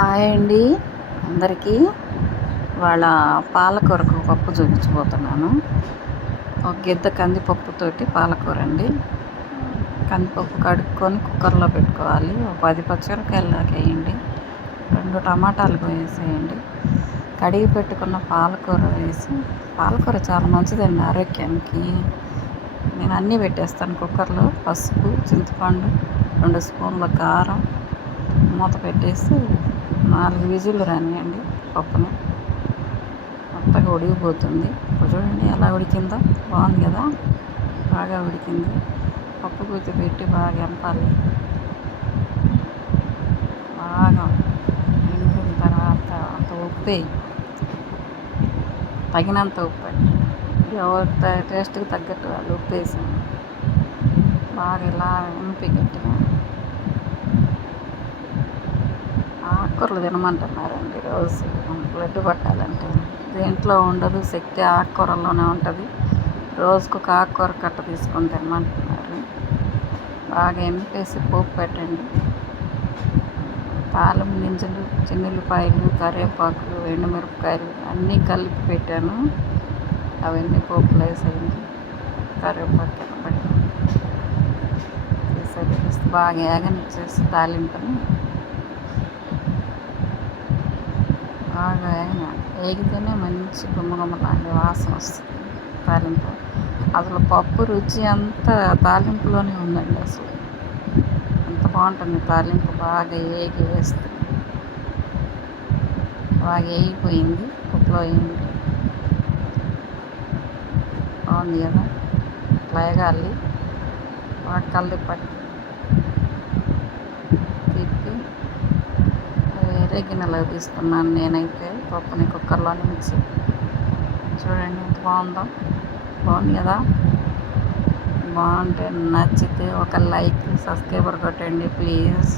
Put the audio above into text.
Hi అండి. అందరికీ వాళ్ళ పాలకూరకు పప్పు చూపించబోతున్నాను. ఒక గిద్ద కందిపప్పుతోటి పాలకూర అండి. కందిపప్పు కడుక్కొని కుక్కర్లో పెట్టుకోవాలి. ఒక పది పచ్చిమిరపకాయలు వేయండి. రెండు టమాటాలు వేసేయండి. కడిగి పెట్టుకున్న పాలకూర వేసి పాలకూర చాలా మంచిదండి ఆరోగ్యానికి. నేను అన్నీ పెట్టేస్తాను కుక్కర్లో. పసుపు చింతపండు రెండు స్పూన్ల కారం మూత పెట్టేసి నాలుగు విజులు రానియండి పప్పును. అంతగా ఉడికిపోతుంది. ఇప్పుడు చూడండి ఎలా ఉడికిందో. బాగుంది కదా? బాగా ఉడికింది. పప్పు గుత్తి పెట్టి బాగా ఎంపాలి. బాగా ఎంపిన తర్వాత అంత ఉప్పు. తగినంత ఉప్పు. ఎవరి టేస్ట్కి తగ్గట్టు వాళ్ళు ఉప్పు వేసాను బాగా ఇలా ఎంపి గట్టిగా. ఆకుకూరలు తినమంటున్నారండి రోజు బ్లడ్ పట్టాలంటే దేంట్లో ఉండదు శక్తి ఆకుకూరలోనే ఉంటుంది. రోజుకు ఒక ఆకుకూర కట్ట తీసుకొని తినమంటున్నారు. బాగా ఎంపేసి పోపు పెట్టండి. తాళం గింజలు చిన్నుల్లిపాయలు కరివేపాకులు ఎండుమిరపకాయలు అన్నీ కలిపి పెట్టాను. అవన్నీ పోపులు వేసేయండి. కరివేపాకు కనబడి తీసేసి బాగా యాగనిచ్చేసి తాలింపుని బాగా వేగితేనే మంచి గుమ్మగుమ్మలాంటి వాసన వస్తుంది తాలింపు. అసలు పప్పు రుచి అంతా తాలింపులోనే ఉందండి అసలు. అంత బాగుంటుంది తాలింపు బాగా ఏగి వేస్తుంది బాగా వేగిపోయింది పప్పులో వేయండి బాగుంది కదా? ఇట్లా వేగాలి. వాటి కలిపి వేరే గిన్నెలో తీసుకున్నాను నేనైతే పప్పుని కుక్కర్లో నుంచి చూడండి ఎంత బాగుందో. బాగుంది కదా? బాగుంటే నచ్చితే ఒక లైక్ సబ్స్క్రైబర్ కొట్టండి ప్లీజ్.